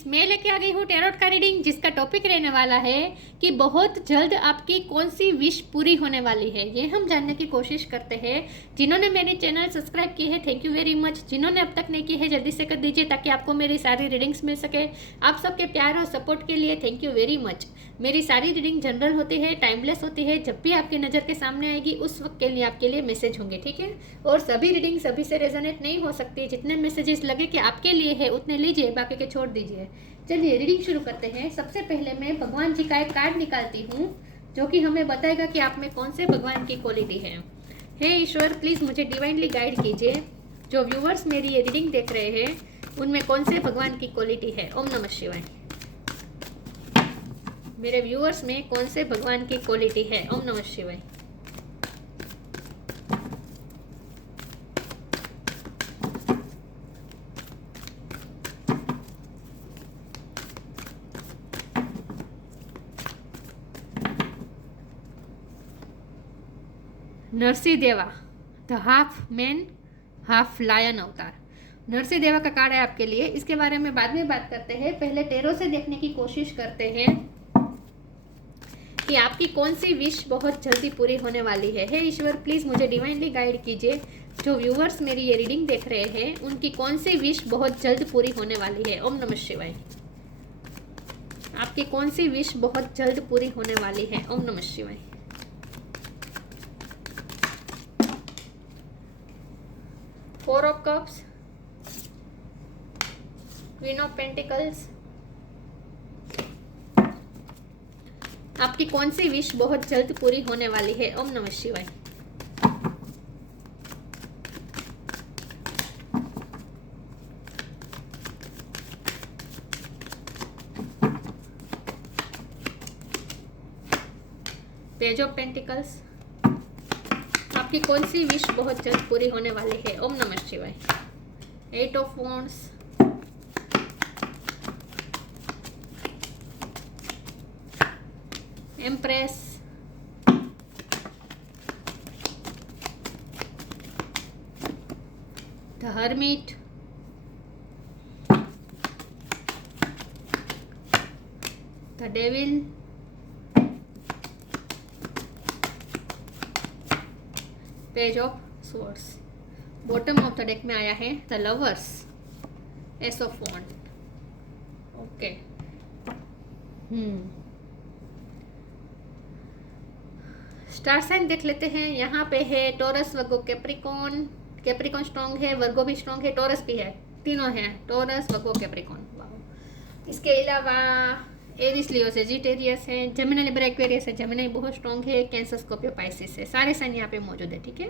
Friends, मैं लेके आ गई हूँ टैरोट का रीडिंग, जिसका टॉपिक रहने वाला है कि बहुत जल्द आपकी कौन सी विश पूरी होने वाली है। ये हम जानने की कोशिश करते हैं। जिन्होंने मेरे चैनल सब्सक्राइब की है, थैंक यू वेरी मच। जिन्होंने अब तक नहीं की है, जल्दी से कर दीजिए ताकि आपको मेरी सारी रीडिंग्स मिल सके। आप सबके प्यार और सपोर्ट के लिए थैंक यू वेरी मच। मेरी सारी रीडिंग जनरल होती है, टाइमलेस होती है। जब भी आपकी नज़र के सामने आएगी उस वक्त के लिए आपके लिए मैसेज होंगे, ठीक है। और सभी रीडिंग सभी से रेजोनेट नहीं हो सकती। जितने मैसेजेस लगे कि आपके लिए है उतने लीजिए, बाकी के छोड़ दीजिए। चलिए रीडिंग शुरू करते हैं। सबसे पहले मैं भगवान जी का एक कार्ड निकालती हूँ जो कि हमें बताएगा कि आप में कौन से भगवान की क्वालिटी है। हे ईश्वर, प्लीज़ मुझे डिवाइनली गाइड कीजिए। जो व्यूवर्स मेरी ये रीडिंग देख रहे हैं उनमें कौन से भगवान की क्वालिटी है। ओम नमः शिवाय। मेरे व्यूअर्स में कौन से भगवान की क्वालिटी है। ओम नमः शिवाय। Narasimha Deva, the half man half lion avatar. Narasimha देवा का कार्ड है आपके लिए। इसके बारे में बाद में बात करते हैं। पहले टैरो से देखने की कोशिश करते हैं कि आपकी कौन सी विश बहुत जल्दी पूरी होने वाली है। हे ईश्वर, प्लीज़ मुझे डिवाइनली गाइड कीजिए। जो व्यूवर्स मेरी ये रीडिंग देख रहे हैं उनकी कौन सी विश बहुत जल्द पूरी होने वाली है। ओम नमः शिवाय। आपकी कौन सी विश बहुत जल्द पूरी होने वाली है। ओम नमः शिवाय। Four of cups, queen of pentacles. आपकी कौन सी विश बहुत जल्द पूरी होने वाली है। ओम नमः शिवाय। Page of pentacles. आपकी कौन सी विश बहुत जल्द पूरी होने वाली है। ओम नमः शिवाय। Eight of wands, empress, the hermit, the devil, page of swords. Bottom of the deck में आया है the lovers, ace of wand. Okay, star sign देख लेते हैं। यहाँ पे है Taurus, Virgo, Capricorn. Capricorn strong है, वर्गो भी स्ट्रॉन्ग है, टॉरस भी है। तीनों हैं, टॉरस, वर्गो, कैप्रिकॉन। इसके अलावा एरिस, लियो, सेजिटेरियस है, जेमिनी, लिब्रा, एक्वेरियस है। जेमिनी बहुत स्ट्रॉन्ग है, कैंसर, स्कॉर्पियो, पाइसिस है। सारे साइन यहाँ पे मौजूद है, ठीक है।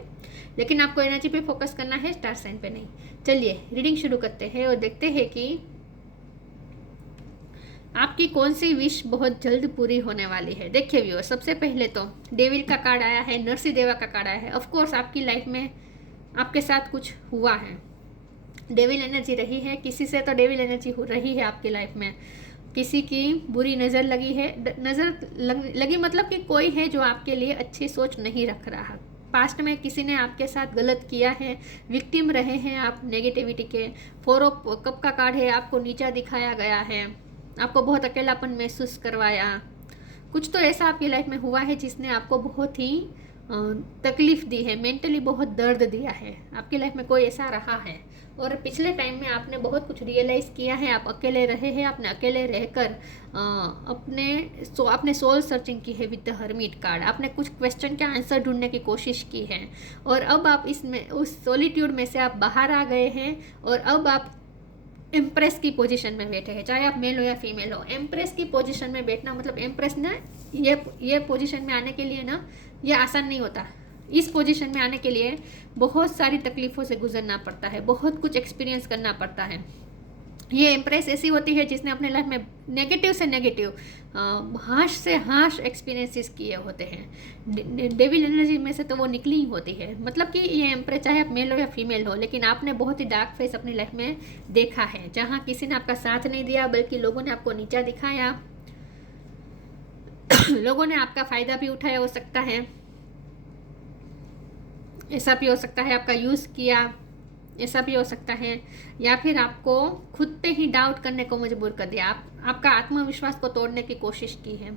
लेकिन आपको एनर्जी पे फोकस करना है, स्टार साइन पे नहीं। चलिए रीडिंग शुरू करते हैं और देखते हैं कि आपकी कौन सी विश बहुत जल्द पूरी होने वाली है। देखिए व्यूअर, सबसे पहले तो डेविल का कार्ड आया है, नरसिंह देवा का कार्ड आया है। ऑफ कोर्स आपकी लाइफ में आपके साथ कुछ हुआ है, डेविल एनर्जी रही है। किसी से तो डेविल एनर्जी हो रही है आपकी लाइफ में। किसी की बुरी नज़र लगी है। लगी मतलब कि कोई है जो आपके लिए अच्छी सोच नहीं रख रहा। पास्ट में किसी ने आपके साथ गलत किया है, विक्टिम रहे हैं आप नेगेटिविटी के। फोर ऑफ कप का कार्ड है, आपको नीचा दिखाया गया है, आपको बहुत अकेलापन महसूस करवाया। कुछ तो ऐसा आपकी लाइफ में हुआ है जिसने आपको बहुत ही तकलीफ दी है, मेंटली बहुत दर्द दिया है। आपकी लाइफ में कोई ऐसा रहा है और पिछले टाइम में आपने बहुत कुछ रियलाइज़ किया है। आप अकेले रहे हैं, आपने अकेले रहकर आपने सोल सर्चिंग की है विद द हर्मिट कार्ड। आपने कुछ क्वेश्चन के आंसर ढूंढने की कोशिश की है और अब आप इसमें उस सॉलिट्यूड में से आप बाहर आ गए हैं और अब आप एम्प्रेस की पोजीशन में बैठे हैं। चाहे आप मेल हो या फीमेल हो, एम्प्रेस की पोजीशन में बैठना मतलब एम्प्रेस ना, ये पोजीशन में आने के लिए ना ये आसान नहीं होता। इस पोजीशन में आने के लिए बहुत सारी तकलीफ़ों से गुजरना पड़ता है, बहुत कुछ एक्सपीरियंस करना पड़ता है। ये एम्प्रेस ऐसी होती है जिसने अपने लाइफ में नेगेटिव से नेगेटिव, हाश से हाश एक्सपीरियंसेस किए होते हैं। डेविल एनर्जी में से तो वो निकली ही होती है। मतलब कि ये एम्प्रेस चाहे आप मेल हो या फीमेल हो, लेकिन आपने बहुत ही डार्क फेस अपनी लाइफ में देखा है, जहाँ किसी ने आपका साथ नहीं दिया बल्कि लोगों ने आपको नीचा दिखाया। लोगों ने आपका फ़ायदा भी उठाया हो सकता है, ऐसा भी हो सकता है आपका यूज़ किया। ऐसा भी हो सकता है, या फिर आपको खुद पे ही डाउट करने को मजबूर कर दिया, आपका आत्मविश्वास को तोड़ने की कोशिश की है।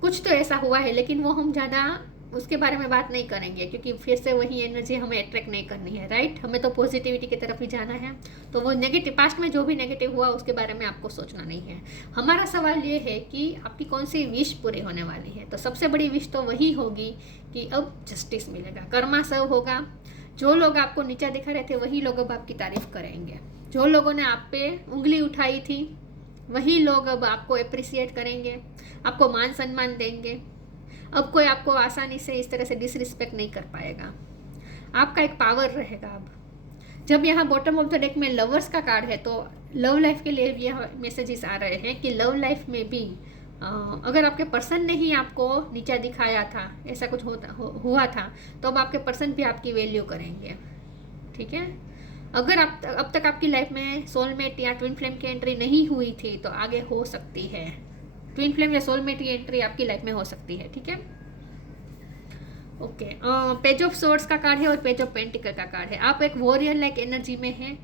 कुछ तो ऐसा हुआ है, लेकिन वो हम ज़्यादा उसके बारे में बात नहीं करेंगे, क्योंकि फिर से वही एनर्जी हमें अट्रैक्ट नहीं करनी है, राइट। हमें तो पॉजिटिविटी की तरफ ही जाना है। तो वो नेगेटिव, पास्ट में जो भी नेगेटिव हुआ उसके बारे में आपको सोचना नहीं है। हमारा सवाल ये है कि आपकी कौन सी विश पूरी होने वाली है। तो सबसे बड़ी विश तो वही होगी कि अब जस्टिस मिलेगा, कर्मा सर्व होगा। जो लोग आपको नीचा दिखा रहे थे वही लोग अब आपकी तारीफ करेंगे। जो लोगों ने आप पे उंगली उठाई थी वही लोग अब आपको अप्रिसिएट करेंगे, आपको मान सम्मान देंगे। अब कोई आपको आसानी से इस तरह से डिसरिस्पेक्ट नहीं कर पाएगा। आपका एक पावर रहेगा अब। जब यहाँ बॉटम ऑफ द डेक में लवर्स का कार्ड है, तो लव लाइफ के लिए भी यह मैसेजेस आ रहे हैं कि लव लाइफ में भी अगर आपके पर्सन ने ही आपको नीचा दिखाया था, ऐसा कुछ हुआ था, तो अब आपके पर्सन भी आपकी वैल्यू करेंगे, ठीक है। अगर आप अब तक आपकी लाइफ में सोलमेट या ट्विन फ्लेम की एंट्री नहीं हुई थी, तो आगे हो सकती है। ट्विन फ्लेम या सोलमेट की एंट्री आपकी लाइफ में हो सकती है, ठीक है। ओके, पेज ऑफ सोर्ड्स का कार्ड है और पेज ऑफ पेंटिकल का कार्ड है। आप एक वॉरियर लाइक एनर्जी में हैं,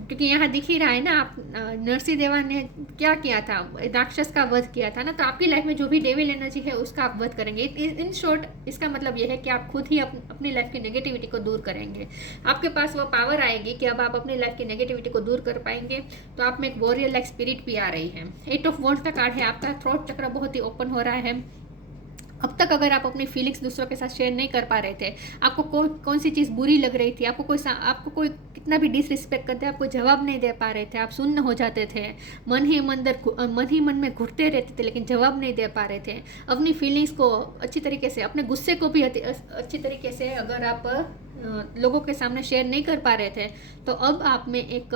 क्योंकि यहाँ दिख ही रहा है ना, आप नरसिंह देवा ने क्या किया था, राक्षस का वध किया था ना। तो आपकी लाइफ में जो भी डेविल एनर्जी है उसका आप वध करेंगे। इन शॉर्ट इसका मतलब यह है कि आप खुद ही अपनी लाइफ की नेगेटिविटी को दूर करेंगे। आपके पास वो पावर आएगी कि अब आप अपनी लाइफ की नेगेटिविटी को दूर कर पाएंगे। तो आप में एक वॉरियर लाइक स्पिरिट भी आ रही है। 8 ऑफ वॉन्ड्स का कार्ड है। आपका थ्रोट चक्र बहुत ही ओपन हो रहा है। अब तक अगर आप अपनी फीलिंग्स दूसरों के साथ शेयर नहीं कर पा रहे थे, आपको कौन सी चीज़ बुरी लग रही थी, आपको कोई कितना भी डिसरिस्पेक्ट करते, आपको जवाब नहीं दे पा रहे थे, आप सुन्न हो जाते थे, मन ही मन में घुटते रहते थे, लेकिन जवाब नहीं दे पा रहे थे। अपनी फीलिंग्स को अच्छी तरीके से, अपने गुस्से को भी अच्छी तरीके से अगर आप लोगों के सामने शेयर नहीं कर पा रहे थे, तो अब आप में एक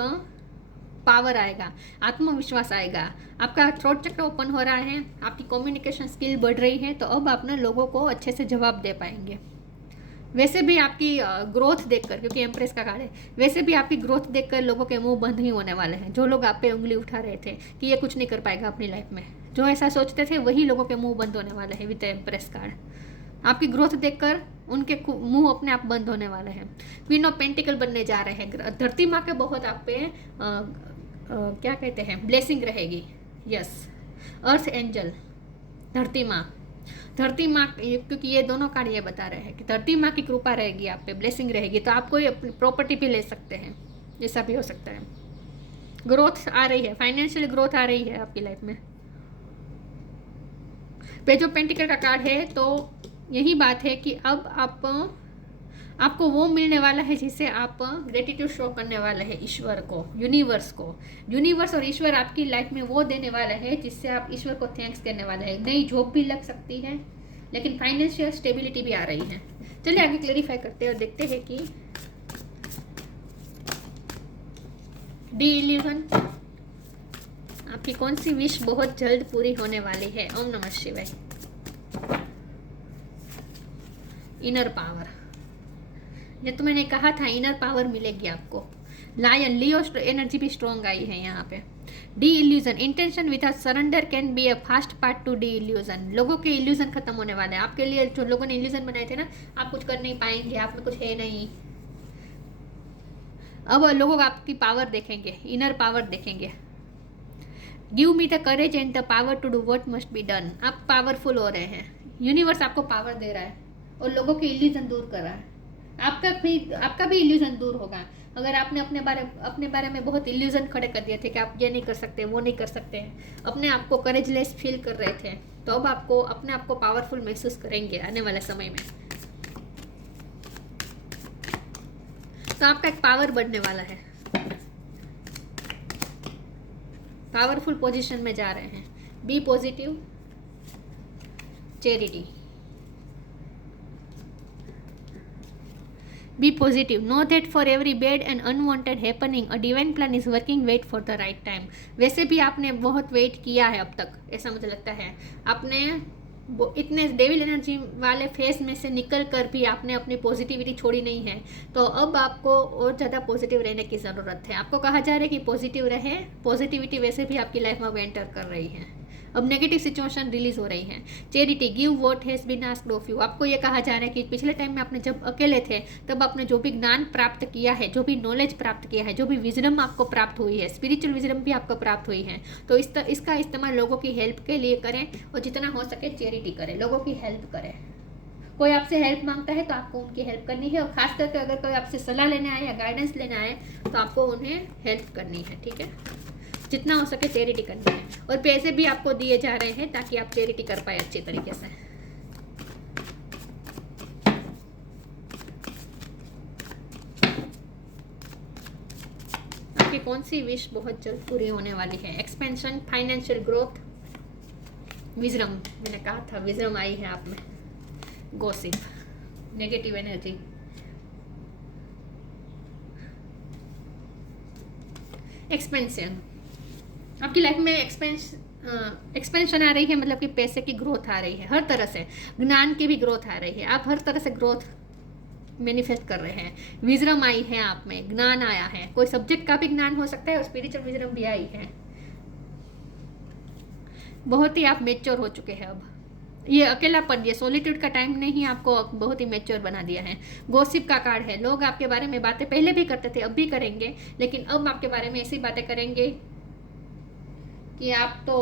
पावर आएगा, आत्मविश्वास आएगा। आपका थ्रोट चक्र ओपन हो रहा है, आपकी कम्युनिकेशन स्किल बढ़ रही है, तो अब आप ना लोगों को अच्छे से जवाब दे पाएंगे। वैसे भी आपकी ग्रोथ देखकर, क्योंकि एम्प्रेस का कार्ड है, वैसे भी आपकी ग्रोथ देखकर लोगों के मुंह बंद ही होने वाले हैं। जो लोग आप पे उंगली उठा रहे थे कि ये कुछ नहीं कर पाएगा अपनी लाइफ में, जो ऐसा सोचते थे, वही लोगों के मुंह बंद होने वाले हैं विद एम्प्रेस कार्ड। आपकी ग्रोथ देखकर उनके मुंह अपने आप बंद होने वाले हैं। क्वीन ऑफ पेंटिकल बनने जा रहे हैं। धरती माँ के बहुत आप पे क्या कहते हैं, ब्लेसिंग रहेगी। यस, अर्थ एंजल, धरती माँ, क्योंकि ये दोनों कार्ड ये बता रहे हैं कि धरती माँ की कृपा रहेगी आप पे, ब्लेसिंग रहेगी। तो आप कोई अपनी प्रॉपर्टी भी ले सकते हैं, ऐसा भी हो सकता है। ग्रोथ आ रही है, फाइनेंशियल ग्रोथ आ रही है आपकी लाइफ में। पेज ऑफ पेंटिकल का कार्ड है, तो यही बात है कि अब आपको वो मिलने वाला है जिससे आप ग्रेटिट्यूड शो करने वाले हैं ईश्वर को, यूनिवर्स को। यूनिवर्स और ईश्वर आपकी लाइफ में वो देने वाला है जिससे आप ईश्वर को थैंक्स करने वाले हैं। नई जॉब भी लग सकती है, लेकिन फाइनेंशियल स्टेबिलिटी भी आ रही है। चलिए आगे क्लैरिफाई करते हैं और देखते हैं कि डी इल्यूजन आपकी कौन सी विश बहुत जल्द पूरी होने वाली है। ओम नमः शिवाय। इनर पावर, ये तो मैंने कहा था, इनर पावर मिलेगी आपको। लायन, लियो एनर्जी भी स्ट्रॉन्ग आई है यहाँ पे। D illusion, intention without surrender can be a fast part two D illusion. लोगों के इल्यूजन खत्म होने वाले हैं आपके लिए। जो लोगों ने इल्यूजन बनाए थे ना, आप कुछ कर नहीं पाएंगे, आप में कुछ है नहीं, अब लोग आपकी पावर देखेंगे, इनर पावर देखेंगे। Give me the courage and the power to do what must be done. आप पावरफुल हो रहे हैं, यूनिवर्स आपको पावर दे रहा है और लोगों के इल्यूजन दूर कर रहा है। आपका भी इल्यूजन दूर होगा। अगर आपने अपने बारे में बहुत इल्यूजन खड़े कर दिए थे कि आप ये नहीं कर सकते, वो नहीं कर सकते हैं, अपने आप को करेजलेस फील कर रहे थे, तो अब आपको अपने आप को पावरफुल महसूस करेंगे आने वाले समय में। तो आपका एक पावर बढ़ने वाला है, पावरफुल पोजीशन में जा रहे हैं। Be positive, charity. Be positive. Know that for every bad and unwanted happening, a divine plan is working. Wait for the right time. वैसे भी आपने बहुत वेट किया है अब तक, ऐसा मुझे लगता है। आपने इतने डेविल एनर्जी वाले फेस में से निकल कर भी आपने अपनी पॉजिटिविटी छोड़ी नहीं है। तो अब आपको और ज़्यादा पॉजिटिव रहने की ज़रूरत है। आपको कहा जा रहा है कि पॉजिटिव रहे। पॉजिटिविटी वैसे भी आपकी लाइफ में अब एंटर कर रही है। अब नेगेटिव सिचुएशन रिलीज हो रही हैं। Charity, give what has been asked of you. आपको ये कहा जा रहा है कि पिछले टाइम में आपने जब अकेले थे तब आपने जो भी ज्ञान प्राप्त किया है, जो भी नॉलेज प्राप्त किया है, जो भी विजडम आपको प्राप्त हुई है, स्पिरिचुअल विजडम भी आपको प्राप्त हुई है, तो इसका इस्तेमाल लोगों की हेल्प के लिए करें और जितना हो सके चैरिटी करें, लोगों की हेल्प करें। कोई आपसे हेल्प मांगता है तो आपको उनकी हेल्प करनी है, और खास करके अगर कोई आपसे सलाह लेने आए या गाइडेंस लेने आए तो आपको उन्हें हेल्प करनी है। ठीक है, जितना हो सके चैरिटी करनी है, और पैसे भी आपको दिए जा रहे हैं ताकि आप चैरिटी कर पाए अच्छी तरीके से। आपकी कौन सी विश बहुत जल्द पूरी होने वाली है? एक्सपेंशन, फाइनेंशियल ग्रोथ, विजडम, मैंने कहा था विजडम आई है आप में, गॉसिप, नेगेटिव एनर्जी, एक्सपेंशन। आपकी लाइफ में एक्सपेंशन आ रही है, मतलब कि पैसे की ग्रोथ आ रही है, हर तरह से ज्ञान की भी ग्रोथ आ रही है, आप हर तरह से ग्रोथ मैनिफेस्ट कर रहे हैं। विजडम आई है आप में, ज्ञान आया है, कोई सब्जेक्ट का भी ज्ञान हो सकता है और स्पिरिचुअल विजडम भी आई है। बहुत ही आप मेच्योर हो चुके हैं। अब ये अकेलापन, ये सॉलिट्यूड का टाइम ने ही आपको बहुत ही मेच्योर बना दिया है। गॉसिप का कार्ड है, लोग आपके बारे में बातें पहले भी करते थे, अब भी करेंगे, लेकिन अब आपके बारे में ऐसी बातें करेंगे कि आप तो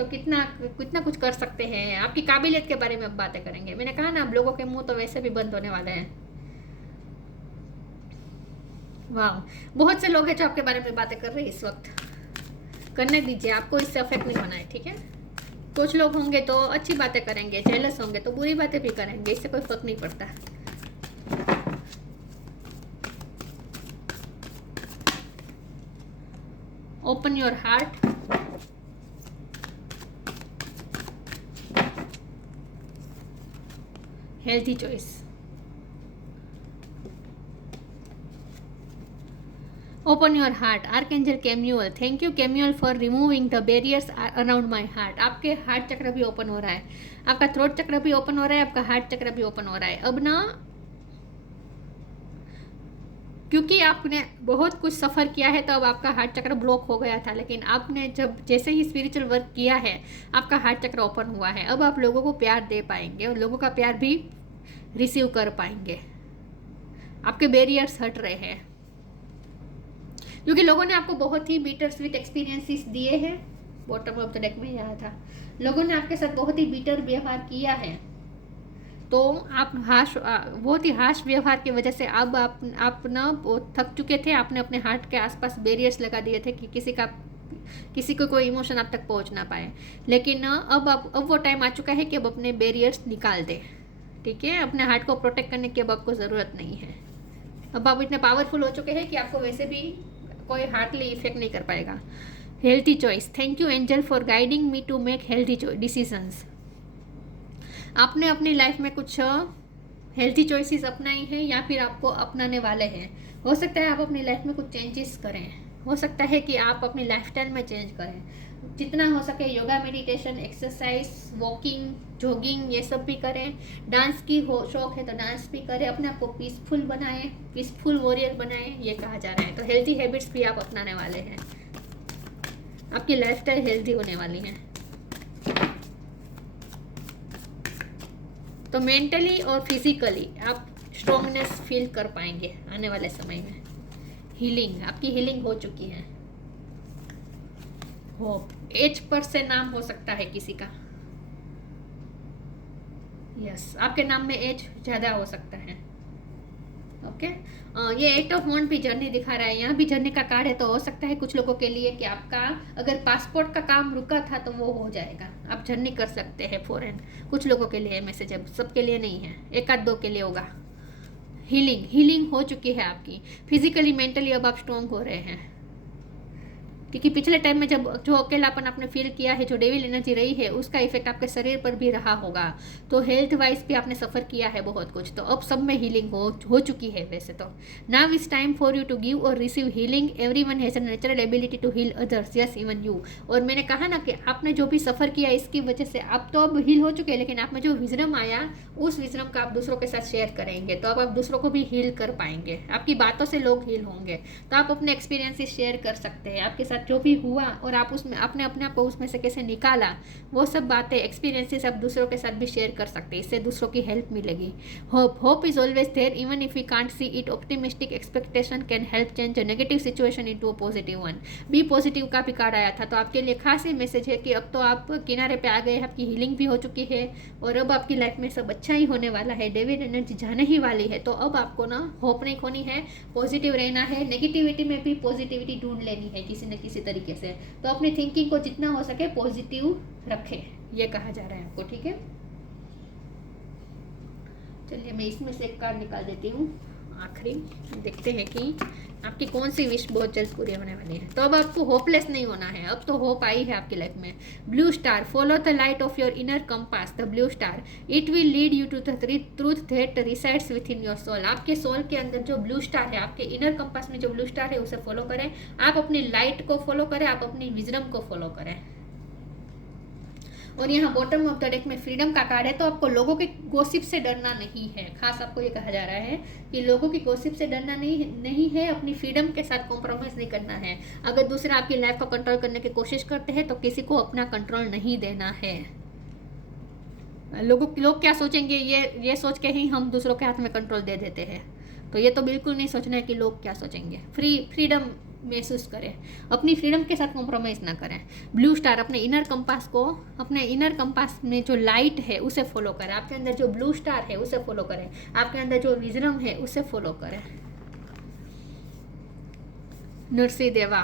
कितना कुछ कर सकते हैं, आपकी काबिलियत के बारे में अब बातें करेंगे। मैंने कहा ना, अब लोगों के मुंह तो वैसे भी बंद होने वाले हैं। वाह, बहुत से लोग हैं जो आपके बारे में बातें कर रहे हैं इस वक्त, करने दीजिए, आपको इससे अफेक्ट नहीं होना है। ठीक है, कुछ लोग होंगे तो अच्छी बातें करेंगे, जेलस होंगे तो बुरी बातें भी करेंगे, इससे कोई फर्क नहीं पड़ता। Open your heart, healthy choice, open your heart, archangel Chamuel, thank you Chamuel for removing the barriers around my heart. आपके हार्ट चक्र भी ओपन हो रहा है, आपका थ्रोट चक्र भी ओपन हो रहा है, आपका हार्ट चक्र भी ओपन हो रहा है। अब ना, क्योंकि आपने बहुत कुछ सफ़र किया है तो अब आपका हार्ट चक्र ब्लॉक हो गया था, लेकिन आपने जैसे ही स्पिरिचुअल वर्क किया है आपका हार्ट चक्र ओपन हुआ है। अब आप लोगों को प्यार दे पाएंगे और लोगों का प्यार भी रिसीव कर पाएंगे। आपके बैरियर्स हट रहे हैं क्योंकि लोगों ने आपको बहुत ही बिटर स्वीट एक्सपीरियंसेस दिए हैं। बॉटम ऑफ द डेक में आया था, लोगों ने आपके साथ बहुत ही बिटर व्यवहार किया है, तो आप बहुत ही हार्श व्यवहार की वजह से अब आप ना थक चुके थे। आपने अपने हार्ट के आसपास बैरियर्स लगा दिए थे कि किसी को कोई इमोशन आप तक पहुंच ना पाए, लेकिन अब वो टाइम आ चुका है कि अब अपने बैरियर्स निकाल दें। ठीक है, अपने हार्ट को प्रोटेक्ट करने की अब आपको ज़रूरत नहीं है। अब आप इतने पावरफुल हो चुके हैं कि आपको वैसे भी कोई हार्टली इफेक्ट नहीं कर पाएगा। Healthy choice, thank you angel for guiding me to make healthy decisions. आपने अपनी लाइफ में कुछ हेल्थी चॉइसेस अपनाई हैं या फिर आपको अपनाने वाले हैं। हो सकता है आप अपनी लाइफ में कुछ चेंजेस करें, हो सकता है कि आप अपनी लाइफस्टाइल में चेंज करें। जितना हो सके yoga, meditation, exercise, walking, jogging, ये सब भी करें। डांस की शौक है तो डांस भी करें, अपने आप को पीसफुल बनाएं, पीसफुल वॉरियर बनाएं, ये कहा जा रहा है। तो हेल्थी हैबिट्स भी आप अपनाने वाले हैं, आपकी लाइफस्टाइल हेल्थी होने वाली है। तो मेंटली और फिजिकली आप स्ट्रॉन्गनेस फील कर पाएंगे आने वाले समय में। हीलिंग, आपकी हीलिंग हो चुकी है। होप, एज पर से नाम हो सकता है किसी का। यस, आपके नाम में एज ज़्यादा हो सकता है। ओके, ये 8 ऑफ वांड भी जर्नी दिखा रहा है, यहाँ भी जर्नी का कार्ड है। तो हो सकता है कुछ लोगों के लिए कि आपका अगर पासपोर्ट का काम रुका था तो वो हो जाएगा, आप जर्नी कर सकते हैं फॉरेन। कुछ लोगों के लिए मैसेज है, सबके लिए नहीं है, 1-2 के लिए होगा। हीलिंग हो चुकी है आपकी, फिजिकली मेंटली अब आप स्ट्रॉन्ग हो रहे हैं। क्योंकि पिछले टाइम में जब जो अकेलापन आपने फील किया है, जो डेविल एनर्जी रही है, उसका इफेक्ट आपके शरीर पर भी रहा होगा। तो हेल्थ वाइज भी आपने सफ़र किया है बहुत कुछ, तो अब सब में हीलिंग हो चुकी है वैसे तो। Now is time for you to give और receive healing. Everyone has a natural ability to heal others, yes even you. और मैंने कहा ना कि आपने जो भी सफ़र किया इसकी वजह से आप तो अब हील हो चुके हैं, लेकिन आप में जो विजडम आया उस विजडम का आप दूसरों के साथ शेयर करेंगे, तो अब आप दूसरों को भी हील कर पाएंगे। आपकी बातों से लोग हील होंगे, तो आप अपने एक्सपीरियंसेस शेयर कर सकते हैं। आपके साथ साथ जो भी हुआ और आप उसमें अपने आप को उसमें से कैसे निकाला, वो सब बातें, एक्सपीरियंसेस आप दूसरों के साथ भी शेयर कर सकते हैं। इससे दूसरों की हेल्प मिलेगी। Hope is always there even if you can't see it. Optimistic expectation can help change a negative situation into a positive one. Be positive का भी कार्ड आया था, तो आपके लिए खास ही मैसेज है कि अब तो आप किनारे पे आ गए, आपकी हीलिंग भी हो चुकी है और अब आपकी लाइफ में सब अच्छा ही होने वाला है। डेविड एनर्जी जाने ही वाली है, तो अब आपको ना होप नहीं खोनी है, पॉजिटिव रहना है। नेगेटिविटी में भी पॉजिटिविटी ढूंढ लेनी है किसी न किसी तरीके से। तो अपनी थिंकिंग को जितना हो सके पॉजिटिव रखें, ये कहा जा रहा है आपको, ठीक है। चलिए मैं इसमें से एक कार्ड निकाल देती हूँ आखिरी, देखते हैं कि आपकी कौन सी विश बहुत जल्द पूरी होने वाली है। तो अब आपको होपलेस नहीं होना है, अब तो होप आई है आपकी लाइफ में। Blue star, follow the light of your inner compass, the blue star, it will lead you to the truth that resides within your soul. आपके सोल के अंदर जो ब्लू स्टार है, आपके inner compass में जो blue star है, उसे फॉलो करें। आप अपनी लाइट को फॉलो करें, आप अपनी विजडम को फॉलो करें। और यहाँ बॉटम ऑफ द डेक में फ्रीडम का कार्ड है, तो आपको लोगों के गॉसिप से डरना नहीं है। खास आपको ये कहा जा रहा है कि लोगों की गॉसिप से डरना नहीं है, अपनी फ्रीडम के साथ कॉम्प्रोमाइज़ नहीं करना है। अगर दूसरे आपकी लाइफ को कंट्रोल करने की कोशिश करते हैं तो किसी को अपना कंट्रोल नहीं देना है। लोग क्या सोचेंगे, ये सोच के ही हम दूसरों के हाथ में कंट्रोल दे देते हैं। तो ये तो बिल्कुल नहीं सोचना है कि लोग क्या सोचेंगे। फ्रीडम महसूस करें, अपनी फ्रीडम के साथ कॉम्प्रोमाइज़ ना करें। ब्लू स्टार, अपने इनर कंपास में जो लाइट है उसे फॉलो करें। आपके अंदर जो ब्लू स्टार है उसे फॉलो करें, आपके अंदर जो विजडम है उसे फॉलो करें। Narsi Deva,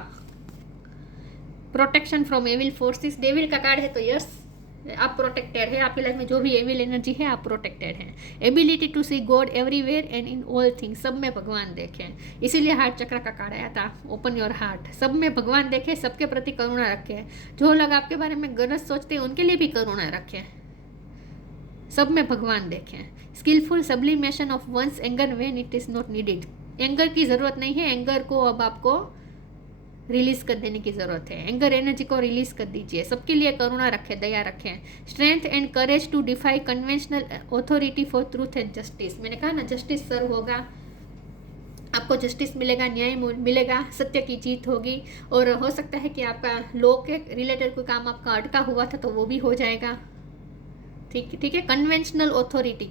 protection from evil forces, devil का कार्ड है, तो यस आप प्रोटेक्टेड है। आपकी लाइफ में जो भी एविल एनर्जी है, आप प्रोटेक्टेड हैं। Ability to see God everywhere and in all things, सब में भगवान देखें। इसीलिए हार्ट चक्र का कार्ड आया था, ओपन योर हार्ट। सब में भगवान देखें, सबके प्रति करुणा रखें। जो लोग आपके बारे में गलत सोचते हैं उनके लिए भी करुणा रखें। सब में भगवान देखें। Skillful sublimation of one's anger when it is not needed, anger की ज़रूरत नहीं है, एंगर को अब आपको रिलीज कर देने की ज़रूरत है। एंगर एनर्जी को रिलीज कर दीजिए। सबके लिए करुणा रखें, दया रखें। Strength and courage to defy conventional authority for truth and justice, मैंने कहा ना जस्टिस सर्व होगा, आपको जस्टिस मिलेगा, न्याय मिलेगा, सत्य की जीत होगी। और हो सकता है कि आपका लॉ के रिलेटेड कोई काम आपका अटका हुआ था तो वो भी हो जाएगा। ठीक है। कन्वेंशनल अथॉरिटी,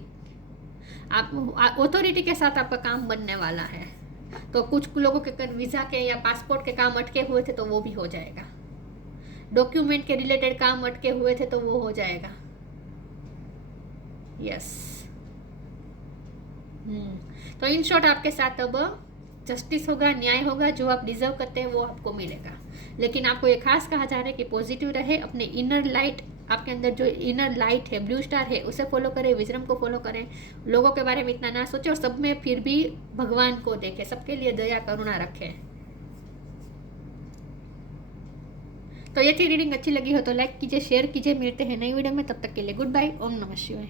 आप अथॉरिटी के साथ आपका काम बनने वाला है। तो कुछ लोगों के वीज़ा के या पासपोर्ट के काम अटके हुए थे तो वो भी हो जाएगा। डॉक्यूमेंट के रिलेटेड काम अटके हुए थे तो वो हो जाएगा। यस। तो इन शॉर्ट आपके साथ अब जस्टिस होगा, न्याय होगा, जो आप डिजर्व करते हैं वो आपको मिलेगा। लेकिन आपको ये खास कहा जा रहा है कि पॉजिटिव रहे, अपने इनर लाइट, आपके अंदर जो इनर लाइट है, ब्लू स्टार है, उसे फॉलो करें, विजडम को फॉलो करें। लोगों के बारे में इतना ना सोचें और सब में फिर भी भगवान को देखें, सबके लिए दया करुणा रखें। तो ये थी रीडिंग, अच्छी लगी हो तो लाइक कीजिए, शेयर कीजिए। मिलते हैं नई वीडियो में, तब तक के लिए गुड बाय। ओम नमः शिवाय।